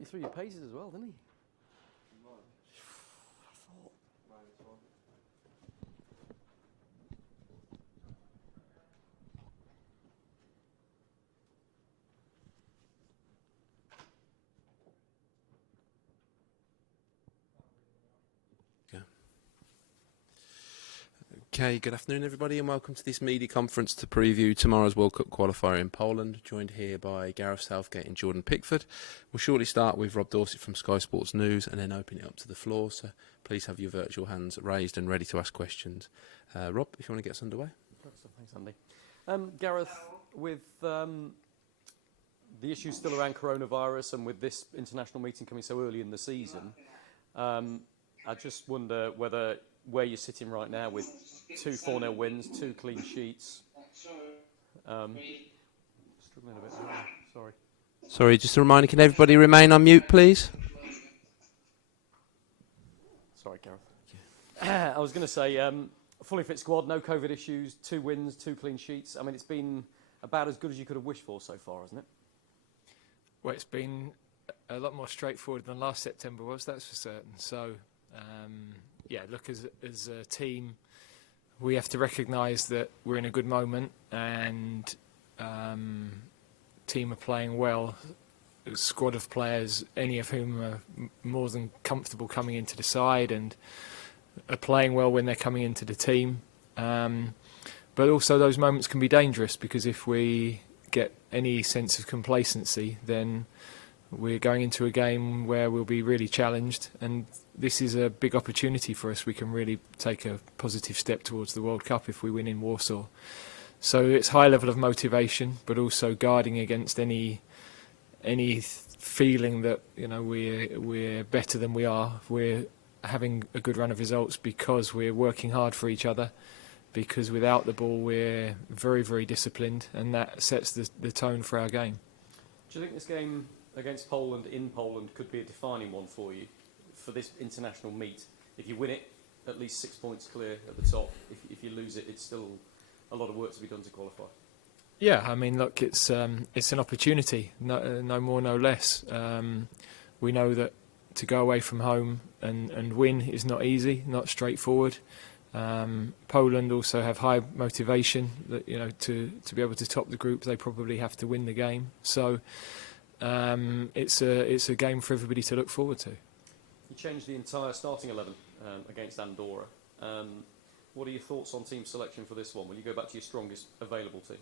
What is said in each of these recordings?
He threw your paces as well, didn't he? Okay, good afternoon everybody and welcome to this media conference to preview tomorrow's World Cup qualifier in Poland, joined here by Gareth Southgate and Jordan Pickford. We'll shortly start with Rob Dorset from Sky Sports News and then open it up to the floor, so please have your virtual hands raised and ready to ask questions. Rob, if you want to get us underway. Thanks, Andy. Gareth, with the issues still around coronavirus and with this international meeting coming so early in the season, I just wonder where you're sitting right now with 2 4-0 wins, 2 clean sheets. Struggling a bit. Sorry. Sorry, just a reminder, can everybody remain on mute, please? Sorry, Gareth. I was going to say, fully fit squad, no COVID issues, 2 wins, 2 clean sheets. I mean, it's been about as good as you could have wished for so far, hasn't it? Well, it's been a lot more straightforward than last September was, that's for certain. So, yeah, look, as a team, we have to recognise that we're in a good moment and team are playing well. A squad of players, any of whom are more than comfortable coming into the side and are playing well when they're coming into the team. But also those moments can be dangerous because if we get any sense of complacency, then we're going into a game where we'll be really challenged, and this is a big opportunity for us. We can really take a positive step towards the World Cup if we win in Warsaw. So it's high level of motivation, but also guarding against any feeling that we're better than we are. We're having a good run of results because we're working hard for each other. Because without the ball, we're very, very disciplined, and that sets the tone for our game. Do you think this game against Poland in Poland could be a defining one for you for this international meet? If you win it, at least 6 points clear at the top. If you lose it, it's still a lot of work to be done to qualify. Yeah, I mean, look, it's an opportunity, no more, no less. We know that to go away from home and win is not easy, not straightforward. Poland also have high motivation that to be able to top the group, they probably have to win the game. So it's a game for everybody to look forward to. You changed the entire starting 11 against Andorra. What are your thoughts on team selection for this one? Will you go back to your strongest available team?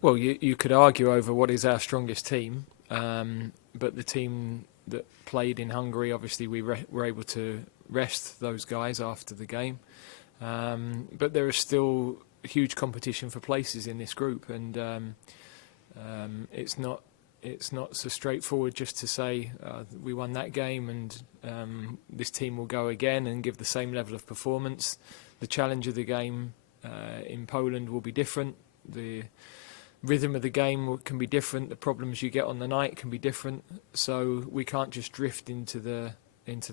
Well, you could argue over what is our strongest team, but the team that played in Hungary, obviously we were able to rest those guys after the game. But there is still huge competition for places in this group, and it's not so straightforward just to say we won that game and this team will go again and give the same level of performance. The challenge of the game in Poland will be different. The rhythm of the game can be different. The problems you get on the night can be different. So we can't just drift into the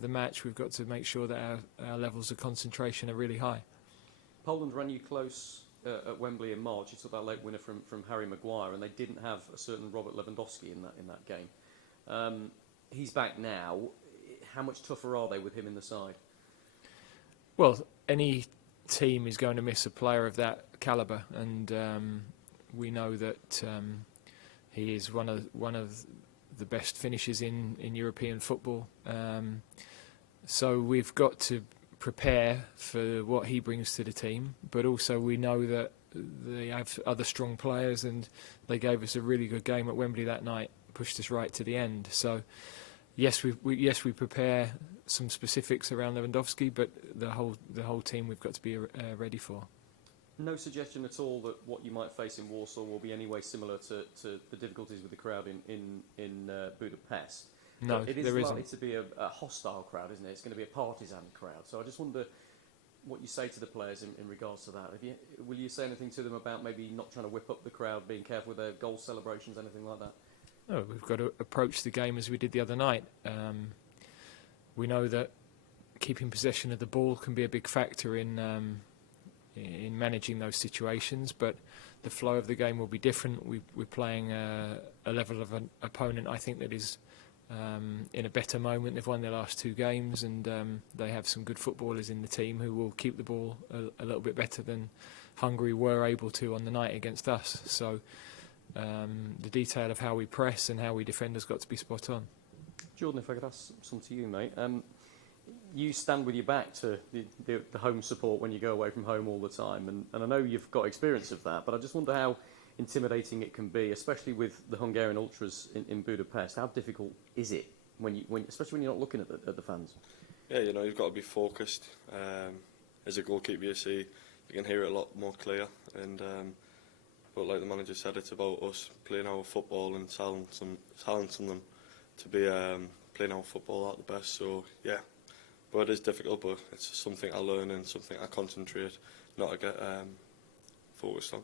match. We've got to make sure that our levels of concentration are really high. Poland ran you close at Wembley in March. You took that late winner from Harry Maguire, and they didn't have a certain Robert Lewandowski in that game. He's back now. How much tougher are they with him in the side? Well, any team is going to miss a player of that calibre, and we know that he is one of the best finishers in European football. So we've got to prepare for what he brings to the team, but also we know that they have other strong players, and they gave us a really good game at Wembley that night, pushed us right to the end. So yes, we prepare some specifics around Lewandowski, but the whole team we've got to be ready for. No suggestion at all that what you might face in Warsaw will be any way similar to the difficulties with the crowd in Budapest. No, it is there likely isn't. to be a hostile crowd, isn't it? It's going to be a partisan crowd. So I just wonder what you say to the players in regards to that. Will you say anything to them about maybe not trying to whip up the crowd, being careful with their goal celebrations, anything like that? No, we've got to approach the game as we did the other night. We know that keeping possession of the ball can be a big factor in managing those situations, but the flow of the game will be different. We're playing a level of an opponent, I think, that is in a better moment. They've won their last 2 games, and they have some good footballers in the team who will keep the ball a little bit better than Hungary were able to on the night against us. So the detail of how we press and how we defend has got to be spot on. Jordan, if I could ask something to you, mate. You stand with your back to the home support when you go away from home all the time, and I know you've got experience of that, but I just wonder how intimidating it can be, especially with the Hungarian ultras in Budapest. How difficult is it, especially when you're not looking at the fans? Yeah, you've got to be focused. As a goalkeeper, you can hear it a lot more clear, and but like the manager said, it's about us playing our football and silencing them to be playing our football at the best. So yeah, but it is difficult, but it's something I learn and something I concentrate, not to get focused on.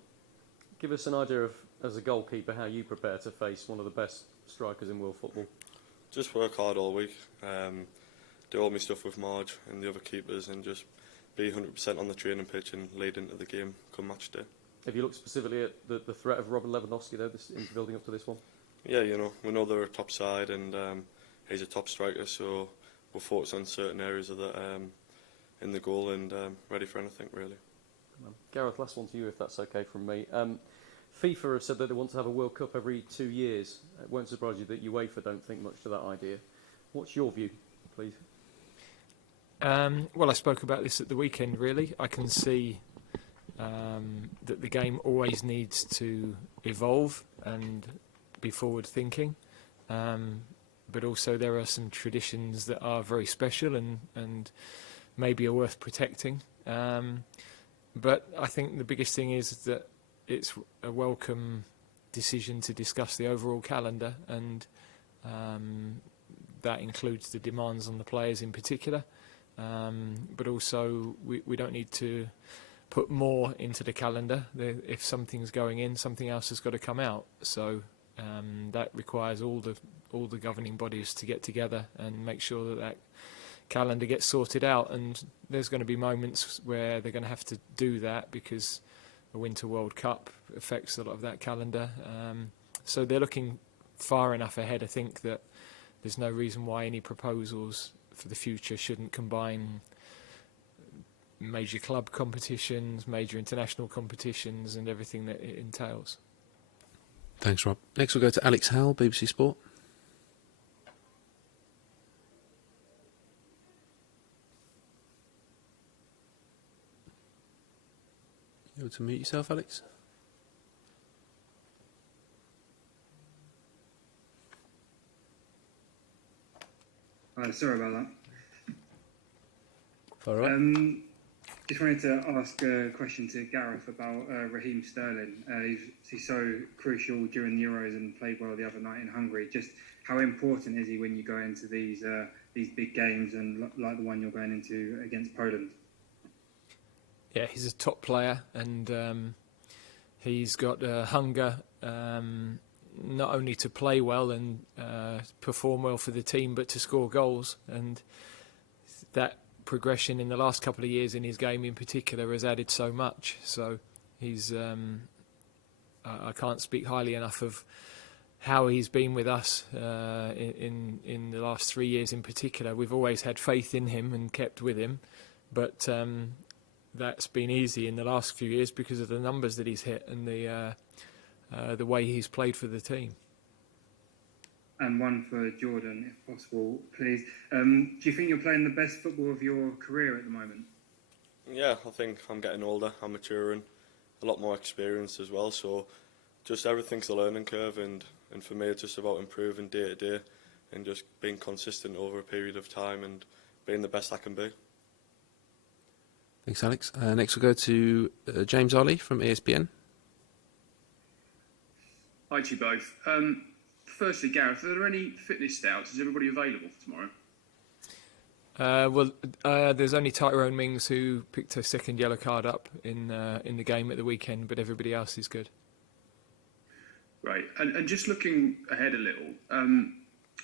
Give us an idea of, as a goalkeeper, how you prepare to face one of the best strikers in world football. Just work hard all week, do all my stuff with Marge and the other keepers, and just be 100% on the training pitch and lead into the game come match day. Have you looked specifically at the threat of Robin Lewandowski though, in building up to this one? Yeah, we know they're a top side, and he's a top striker, so we'll focus on certain areas of the in the goal, and ready for anything really. Gareth, last one to you, if that's okay from me. FIFA have said that they want to have a World Cup every 2 years. It won't surprise you that UEFA don't think much to that idea. What's your view, please? Well, I spoke about this at the weekend, really. I can see that the game always needs to evolve and be forward-thinking. But also there are some traditions that are very special and maybe are worth protecting. But I think the biggest thing is that it's a welcome decision to discuss the overall calendar, and that includes the demands on the players in particular. But also we don't need to put more into the calendar. If something's going in, something else has got to come out. So that requires all the governing bodies to get together and make sure that calendar gets sorted out, and there's going to be moments where they're going to have to do that because the Winter World Cup affects a lot of that calendar. So they're looking far enough ahead, I think, that there's no reason why any proposals for the future shouldn't combine major club competitions, major international competitions, and everything that it entails. Thanks, Rob. Next we'll go to Alex Howell, BBC Sport. You able to mute yourself, Alex? Sorry about that. Far right. Just wanted to ask a question to Gareth about Raheem Sterling. He's so crucial during the Euros and played well the other night in Hungary. Just how important is he when you go into these big games and like the one you're going into against Poland? Yeah, he's a top player, and he's got hunger not only to play well and perform well for the team, but to score goals. And that progression in the last couple of years in his game in particular has added so much. So he's I can't speak highly enough of how he's been with us in the last 3 years in particular. We've always had faith in him and kept with him, but that's been easy in the last few years because of the numbers that he's hit and the way he's played for the team. And one for Jordan, if possible, please. Do you think you're playing the best football of your career at the moment? Yeah, I think I'm getting older, I'm maturing, a lot more experience as well, so just everything's a learning curve, and for me it's just about improving day to day and just being consistent over a period of time and being the best I can be. Thanks, Alex. Next we'll go to James Ollie from ESPN. Hi to you both. Firstly, Gareth, are there any fitness doubts? Is everybody available for tomorrow? There's only Tyrone Mings who picked a second yellow card up in the game at the weekend, but everybody else is good. Right, and just looking ahead a little,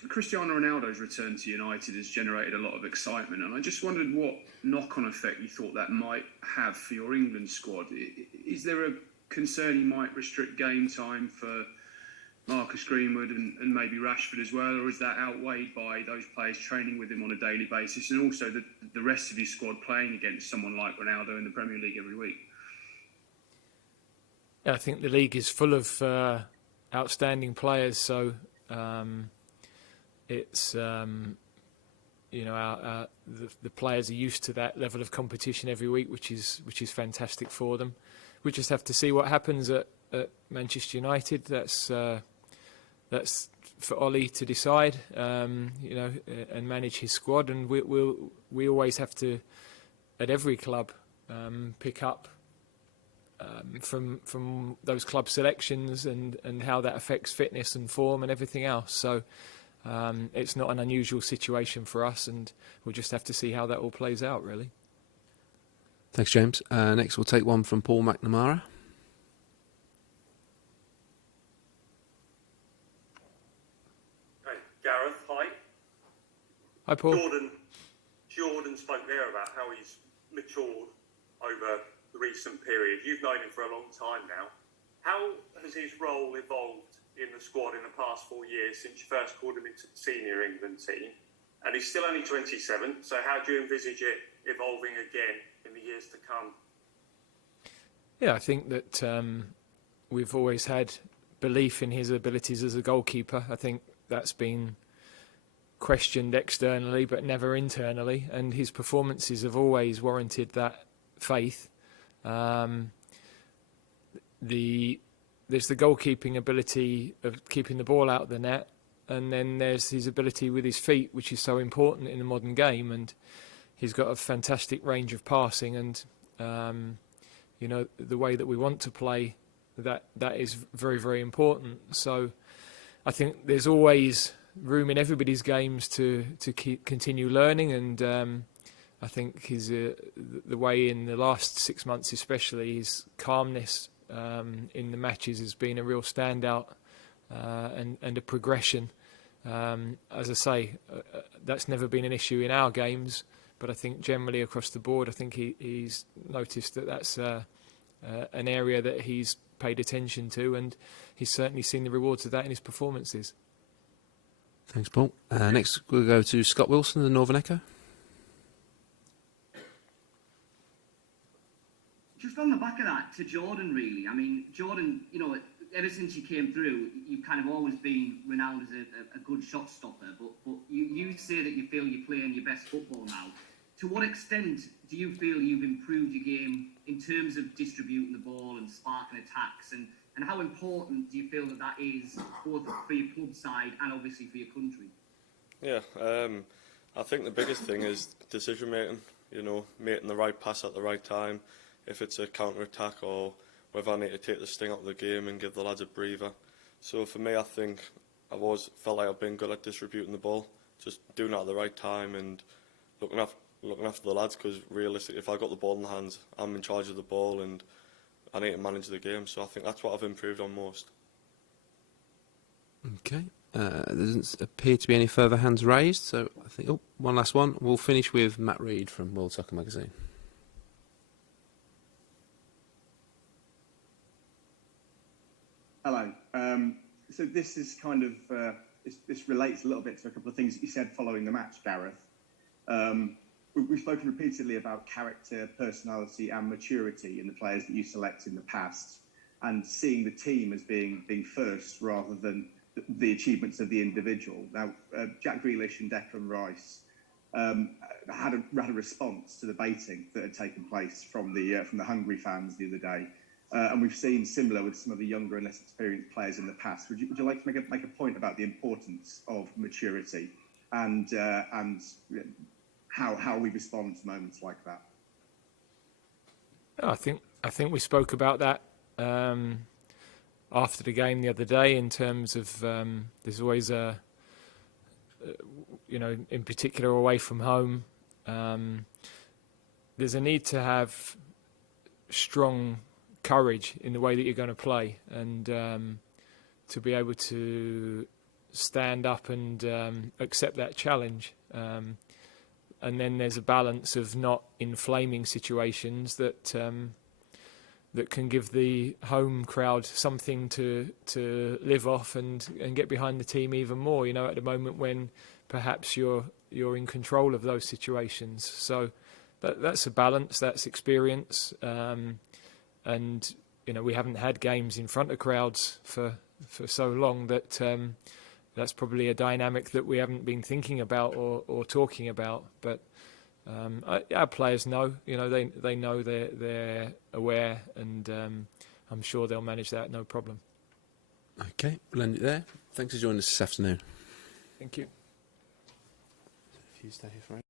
Cristiano Ronaldo's return to United has generated a lot of excitement, and I just wondered what knock-on effect you thought that might have for your England squad. Is there a concern he might restrict game time for Marcus Greenwood and maybe Rashford as well, or is that outweighed by those players training with him on a daily basis, and also the rest of his squad playing against someone like Ronaldo in the Premier League every week? Yeah, I think the league is full of outstanding players, so it's the players are used to that level of competition every week, which is fantastic for them. We just have to see what happens at Manchester United. That's for Ollie to decide, and manage his squad. And we always have to, at every club, pick up from those club selections and how that affects fitness and form and everything else. So it's not an unusual situation for us, and we'll just have to see how that all plays out, really. Thanks, James. Next, we'll take one from Paul McNamara. Gareth, hi. Hi, Paul. Jordan spoke there about how he's matured over the recent period. You've known him for a long time now. How has his role evolved in the squad in the past 4 years since you first called him into the senior England team? And he's still only 27, so how do you envisage it evolving again in the years to come? Yeah, I think that we've always had belief in his abilities as a goalkeeper. I think that's been questioned externally but never internally, and his performances have always warranted that faith. There's the goalkeeping ability of keeping the ball out of the net, and then there's his ability with his feet, which is so important in the modern game, and he's got a fantastic range of passing, and the way that we want to play, that is very, very important. So I think there's always room in everybody's games to continue learning, and I think the way in the last 6 months especially, his calmness in the matches has been a real standout and a progression. As I say, that's never been an issue in our games, but I think generally across the board, I think he's noticed that that's an area that he's paid attention to, and he's certainly seen the rewards of that in his performances. Thanks, Paul. Next, we'll go to Scott Wilson, the Northern Echo. Just on the back of that, to Jordan, really. I mean, Jordan, ever since you came through, you've kind of always been renowned as a good shot stopper, but you say that you feel you're playing your best football now. To what extent do you feel you've improved your game in terms of distributing the ball and sparking attacks, and how important do you feel that is both for your club side and obviously for your country? Yeah, I think the biggest thing is decision making, making the right pass at the right time, if it's a counter-attack or whether I need to take the sting out of the game and give the lads a breather. So for me, I think I've always felt like I've been good at distributing the ball, just doing it at the right time and looking after the lads, because realistically, if I got the ball in the hands, I'm in charge of the ball and I need to manage the game. So I think that's what I've improved on most. Okay. There doesn't appear to be any further hands raised, so I think, one last one. We'll finish with Matt Reed from World Soccer Magazine. Hello. So this is kind of, this relates a little bit to a couple of things that you said following the match, Gareth. We've spoken repeatedly about character, personality and maturity in the players that you select in the past, and seeing the team as being first rather than the achievements of the individual. Now, Jack Grealish and Declan Rice had a response to the baiting that had taken place from the Hungary fans the other day. And we've seen similar with some of the younger and less experienced players in the past. Would you like to make a point about the importance of maturity and how we respond to moments like that? I think we spoke about that after the game the other day, in terms of there's always in particular away from home, there's a need to have strong courage in the way that you're going to play, and to be able to stand up and accept that challenge. And then there's a balance of not inflaming situations that that can give the home crowd something to live off and get behind the team even more. You know, at the moment when perhaps you're in control of those situations. So that's a balance, that's experience, and you know, we haven't had games in front of crowds for so long that that's probably a dynamic that we haven't been thinking about or talking about. But our players know, you know, they know, they're aware, and I'm sure they'll manage that no problem. Okay, we'll end it there. Thanks for joining us this afternoon. Thank you. If you stay here for